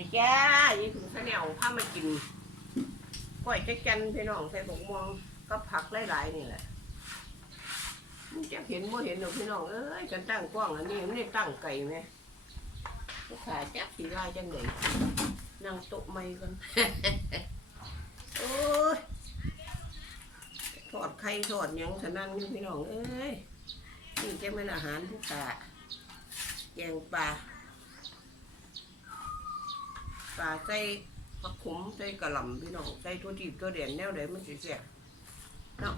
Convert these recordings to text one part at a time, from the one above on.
ดีจ้ายี่ถึงข้าวเหนียวพามากินก้อยแจ๊กจันพี่น้องใส่บกม่วงก็ผักหลายๆนี่แหละมันจะเห็นบ่เห็นหรอกพี่น้องเอ้ยกันตั้งกล้องอันนี้มันได้ตั้งไก่ไหมลูกค้าจักสีลายจังไดนั่งโต๊ะไม่กันโอ้ยทอดไข่ทอดยังสนั่นอยู่พี่น้องเอ้ยนี่จะเป็นอาหารทุกตาแกงปลา ปลาใส่ผักขมใส่กระหล่ำพี่น้องใส่ทั่วทีบทั่วเด่นแนวใดมันสิเสียเนาะ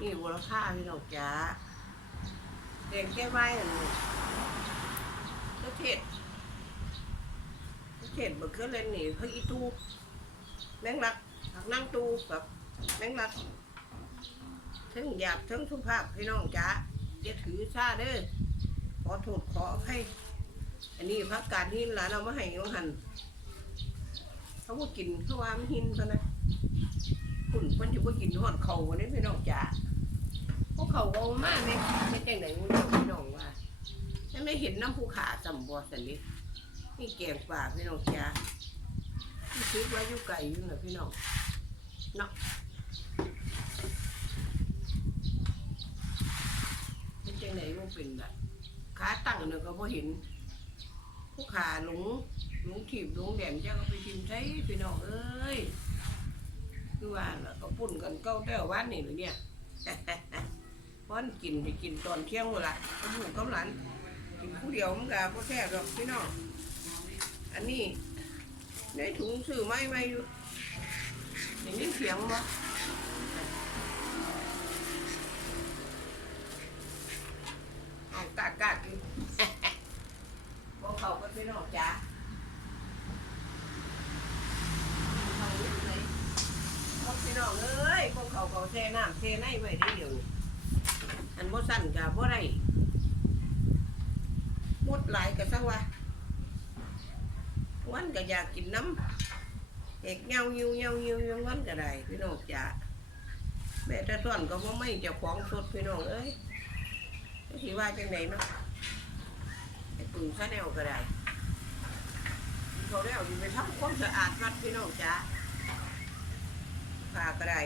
นี่วัวค่าพี่น้องจ้าแดงแก้ไว้อันนี้แล้วเทศแล้วเทศบะเขือเล่นนี่เพิ่งอีตูแมงลักผักนั่งตูกับแมงลักทั้งหยาบทั้งสุภาพพี่น้องจ้าอย่าถือซาเด้อขอโทษขอให้ อันนี้พักการหินหลานเอามาให้ยงหัน เขาบ่กินเขาว่ามันหินซะนะคุณเพิ่นสิบ่กินทอดเขาวันนี้พี่น้องจ๋าพวกเขาเอามาแม่ไม่แจังไหนมึงพี่น้องว่าฉันไม่เห็นน้ำภูขาจำบ่สันนี้นี่แกงป่าพี่น้องจ๋าที่คิดว่ายู่ไกลอยู่น่ะพี่น้องเนาะเป็นจังไหนมันเป็นแบบขาตั้งเนี่ยก็บ่เห็นผู้ขาหลง หลงถีบหลงแดนจะก็ไปทิมใช้พี่น้องเอ้ยคือว่าล่ะก็ปุ่นกันเก้าแต่วันนี่เลยเนี่ยวันกินไปกินตอนเที่ยงเวลาก็หูกำหลันกินผู้เดียวมันก็บ่แท้หรอกพี่น้องอันนี้ในถุงซื้อไม้ไม่อยู่อย่างนี้เสียงบ่เอากากากินบอกเขาก็พี่น้องจ้าอยู่ไหนบอกพี่น้องเอ้ยพวก เขาเขาแช่น้ำแช่ในไว้ได้เดี๋ยวนี้อันบ่สั่นกะบ่ได้หมดหลายกะสักว่าวันก็อยากกินน้ำเอกเงายิวเงายิวยังวันก็ได้พี่น้องจ้าแม่แต่ซ่อนก็บ่ไม่เจ้าของสดพี่น้องเอ้ยสิว่าจังไหนเนาะไอ้ปืนชาแนลก็ได้เขาแล้วอยู่ไปทำความสะอาดวัดพี่น้องจ้าพาก็ได้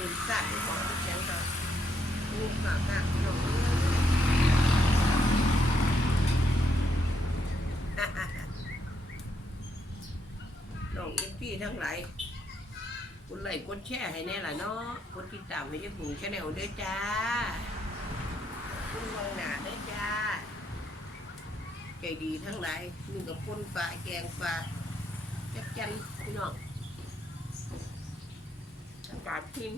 ปืนสัตว์ของเสียงก็ลูกหมากหนักพี่น้องน้องเอฟพี่ทั้งหลายกดไลค์กดแชร์ให้แน่ล่ะเนาะกดติดตามให้ยายปุ่งชาแนลด้วยจ้าคุณวังหนาด้อจ้า ใจดีทั้งหลายนี่กับพ่นปลาแกงปลาจักจันพี่น้อง ทั้งปลาพิม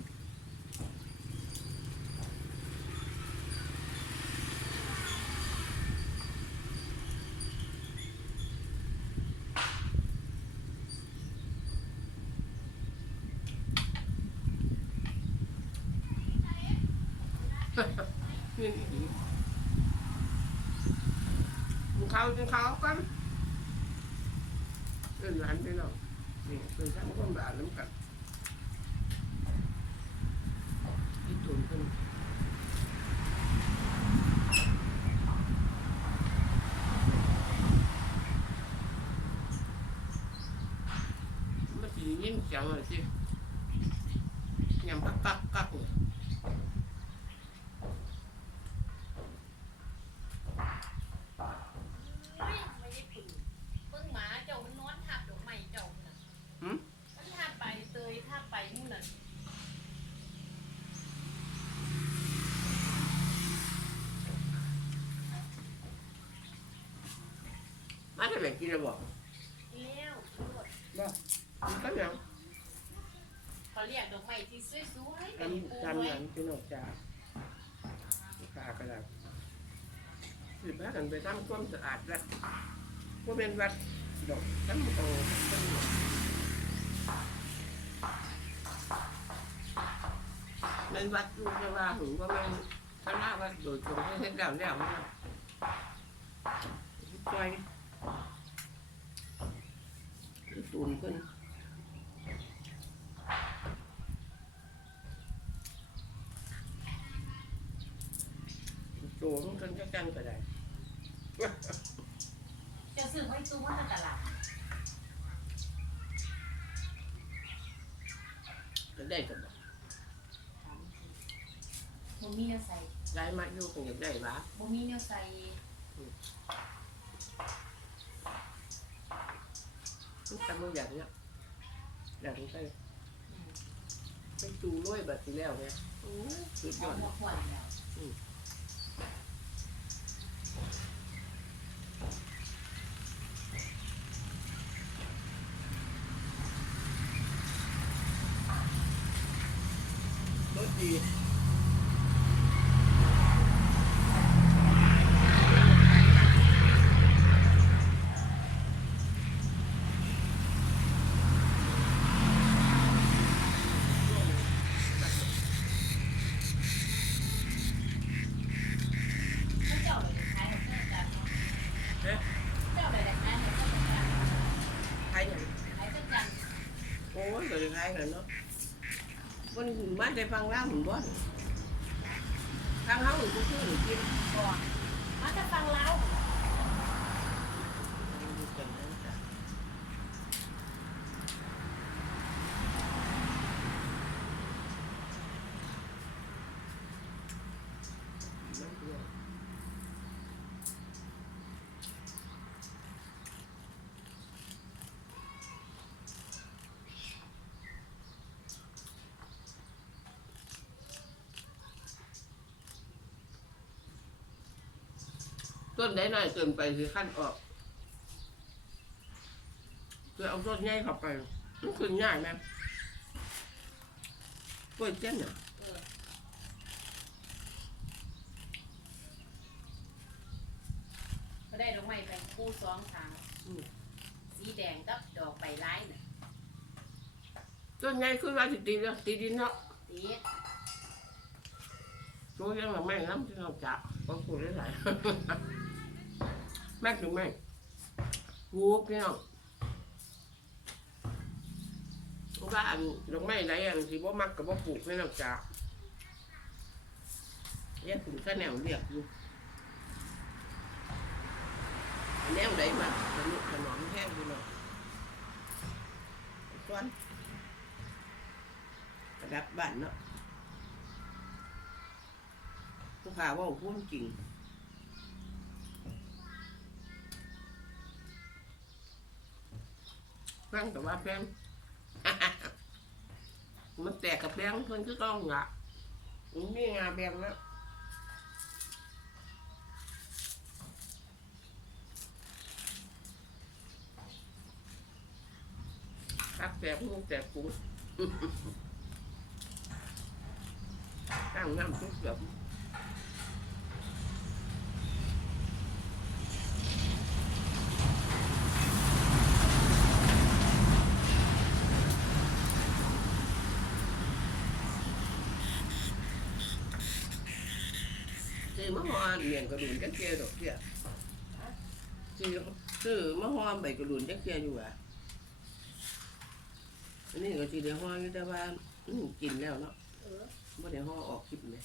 นี่ดีกินข้าวกินข้าวกันเล่นหลานไปน้องนี่เป็นทั้งคนบ้านน้ำกัน ที่ตุนเงินมันสิยินเสียงเลยสิยำกักกักกักเลย ไม่ได้ปืนเบิ่งหมาเจ้ามันนอนทับดอกไม้เจ้าน่ะ หืม มันทับไปเตยทับไปนู่นน่ะ มาได้แบบกินแล้วบอกแล้วโลดกินก็ยังเขาเรียกดอกไม้ที่สวยๆทเป็นปูำทำไว้หนังพี่น้องจ้าขากระดาษสิบห้ากันไปทำความสะอาดแล้วว่าเป็นวัดดอกทั้งโตทั้งหมดเป็นวัดอยู่แต่ว่าหือว่ามันคณะวัดโดยตรงให้เห็นแล้วแล้วนะปล่อย ตูนขึ้นโจมันกันก็กันก็ได้จะซื้อมาอีตู้มันตลาดจะได้กันบ่บ่มีเนื้อใส่ได้มาอยู่คงอยากได้บ้าบ่มีเนื้อใส่ ทำมันอย่างเนี้ยอย่างนี้ไปไปจูร้อยแบบที่แล้วเนี่ยโอ้ยสุดยอดรสดี เจ้าเลยขายของเจ้าจันเนาะ เอ๊ะ เจ้าเลยขายของเจ้าจัน ใครอย่าง ขายเจ้าจัน โอ้ยเหรอเนาะมันมาได้ฟังแล้วเหมือนบ่นทางเขาหนูก็คือหรือกินก่อนมาจะฟังเล่า อยู่กันนั่นจ้ะไม่เกี่ยว ต้นไหนหน่อยเกินไปคือขั้นออกคือเอาต้นใหญ่เข้าไปมันขึ้นง่ายไหมกล้วยเจ้นเนี่ยเออก็ได้ดอกไม้ไปคู่สองทางสีแดงกับดอกใบไม้น่ะต้นใหญ่ขึ้นมาสิตีเนาะตีดินเนาะสีตัวยังละไม่น้ำที่เราจะบางคนได้หลาย แม่ถึงไม่วูบพี่น้องว่าอันดอกไม้ไหนอันที่บ่มักกับบ่ปลูกพี่น้องจ้าแยกถึงข้าแนวเรียกอยู่อันแนวไหนมาขนุขนอมแห้งพี่น้องส่วนกระดับบ้านเนาะผู้ข่าวว่าพูดจริง แป้งแต่ว่าแป้งมันแตกกับแป้งเพื่อนก็ต้องงะมันมีงาแป้งแล้วตักแตกมุกแตกปุ๋งตั้งน้ำซุปแบบานเมียงกระดุนจักเกียดอกเกียซื้อซื้อมะฮอมใบกระดุนจักเกียอยู่อะอันนี้ก็สิได้ฮอนอยู่แต่ว่าอือกินแล้วเนาะเออบ่ได้ฮอออกคลิปเลย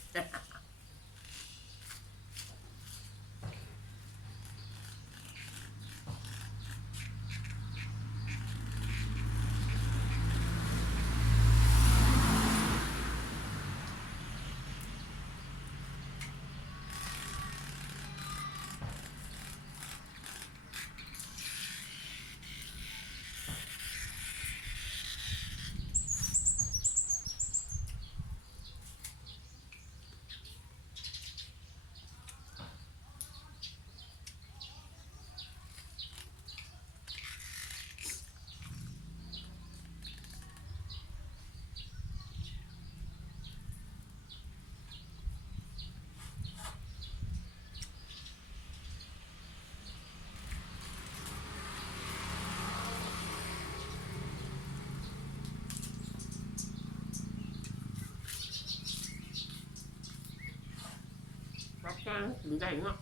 รับ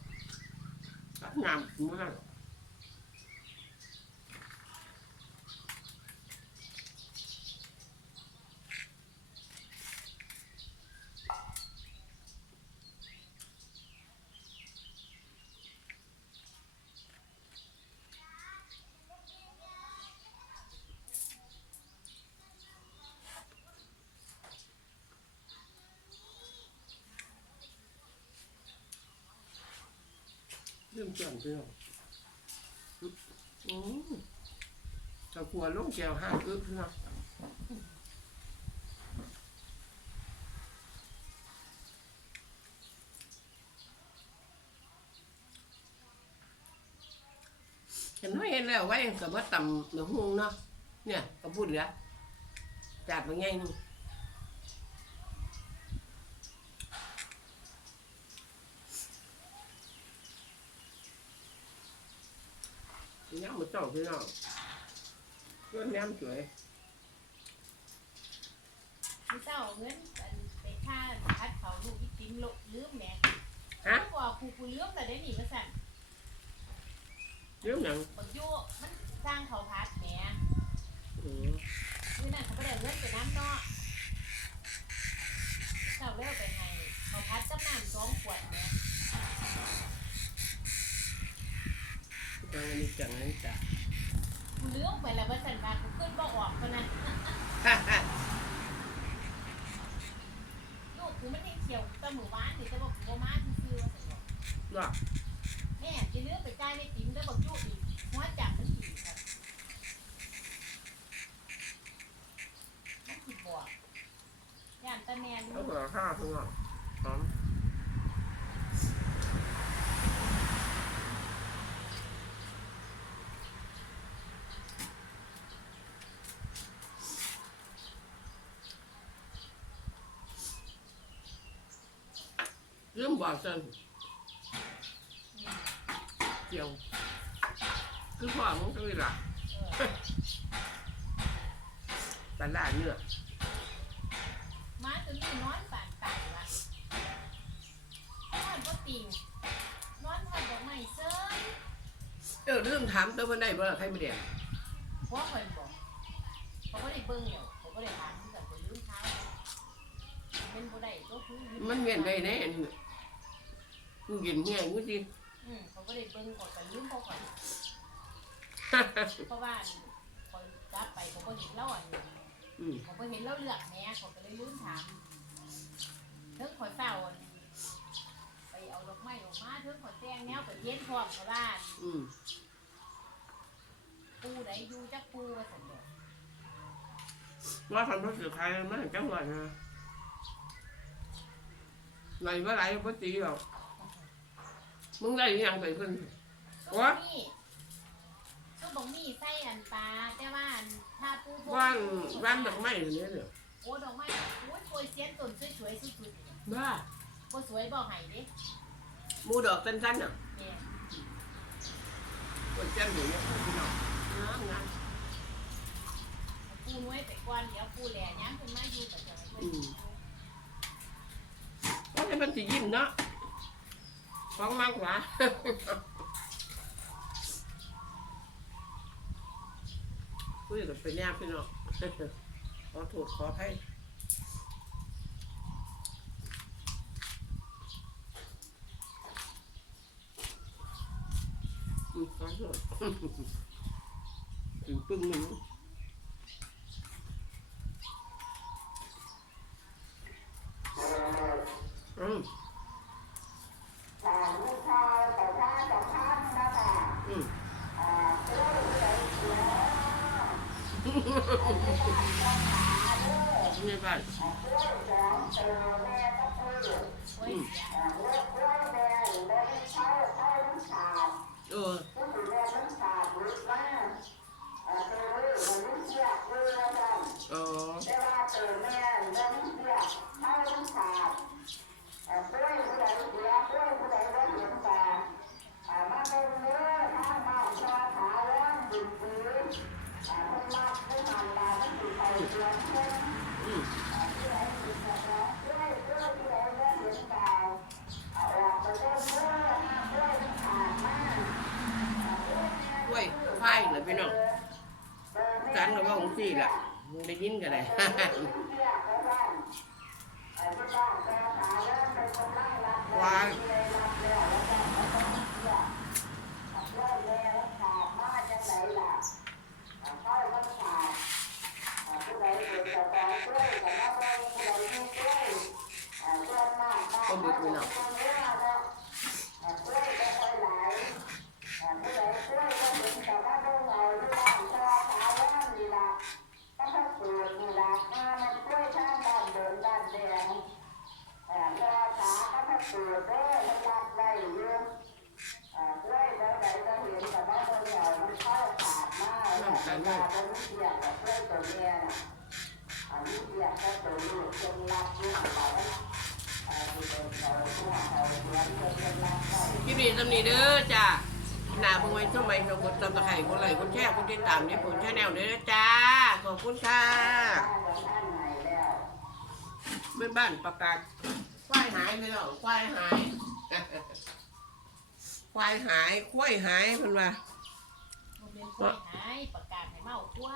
การถึงไเริ่มจ่อนเพื่อนอืมตะกัวลงแก้วห้าอึ๊บเนาะเห็นไหมเห็นแล้วไว้กับว่าต่ำเหนือหงเนาะเนี่ยก็พูดเหลือจัดมาไงนึงย่างมา เจ้าพี่น้องเพื่อนแนมสวยพี่เจ้าเอาเงินอันไปค่าพัดเขาลูกอีติ๋มลบลืมแหม่ฮะกูบอกกูกูลืมแต่ได้หนีมาสั่นเรื่องหนังบักโยมันสร้างเขาพัดแหม่อืมคือนั่นเขาไม่ได้เอาเงินไปน้ำเนาะเจ้าเลิกไปให้เขาพัดกับน้ำสองขวดแหม่ จังนี้จังอันนี้จ้ะกูลืมไปแล้วว่าสั่นบากูขึ้นบ่ออกคนนั้นลูกกูมันยังเขียวแตะมือวานนี่แต่บอกกูบ่มาซื่อว่าซั่นดอกนาะแม่จะเลือกไปจ่ายไม่ติ๋มแล้วบอกยูอีกวจับมันอีกครับมันผิดบอกย่านตะแมน แล้วก็ข้าวพี่น้องหอม เรื่องบอกจันเกี่ยว คือพ่อมึงก็เลยล่ะเออปลาล่าเนื้อมาจนนี่นอนปานตายละนอนก็ติงนอนทอดดอกไม้เซ้ยเออเรื่องถามตัวมันได้บ่ล่ะใครไม่เดียหัวคนบอกเขาก็ได้เบิ่งเดี๋ยวเขาก็ได้ถามแต่คนลืมเท้าเป็นบ่ได้ก็คือลืมันเวียนได้แน่นี่ กูกินเงี้ยกูสิอืมเขาก็ได้เบิ่งก่อนก็ลืมเขาก่อนเพราะว่าคอยกลับไปเขาก็เห็นแล้วอะอืมเขาก็เห็นแล้วเลือกแหม่เขาก็เลยลืมถามเทิงขอยเฝ้าอันไปเอาดอกไม้ออกมาเทิงขอยแต่งแนวไปเย็นพร้อมกับบ้านอืมปูไหนอยู่จักปูว่าสันเดอกว่าทำรถสือใครมาจังหวัดนะไหนว่าไรบ่ตีหรอก มึงได้อิหยังไปเพิ่น ซุปวะบะหมี่ซุปบะหมี่ใส่อันปลาแต่ว่าอันถ้าปูโบว่านว่านดอกไม้อันนี้เนี่ยโอ้ดอกไม้โอ้ยโปรยเสียนต้นสวยๆสุดๆบ้าบ่สวยบ่ให้เด้หมูดอกสั้นๆน่ะแม่คนแจ้งอยู่เนี่ยพี่น้องงามงามเอาปูน้อยไปก่อนเดี๋ยวปูแหล่ย้ำขึ้นมาอยู่กับจะให้เพิ่นว่าให้มันสิยิ้มเนาะ ฟังมากกว่าคุยกับเป็นแนวพี่น้องขอโทษขอให้ขอโทษถึงปึ้งหนึ่งอืมอืม นี่บ้านโอ้ยเออ ห้วยไฟเหรอพี่น้องจันก็ว่าของสี่ล่ะได้ยินกันเลยวาย ตัวตัวเมียนะอันนี้เรียกตัตัวลูกเป็นรักที่ของเราพี่บีตำนี้เด้อจ้าหนาบงไว้ช่วงใหม่เรากดตำตะไคร่คนไหลคนแช่คนที่ตามนี่ผมแช่แนวเด้อจ้า ขอบคุณค่ะเมื่อบ้านประกาศควายหายเลยเหรอควายหายควายหายควายหายเพิ่นว่าควายหายประกาศให้เมาควาย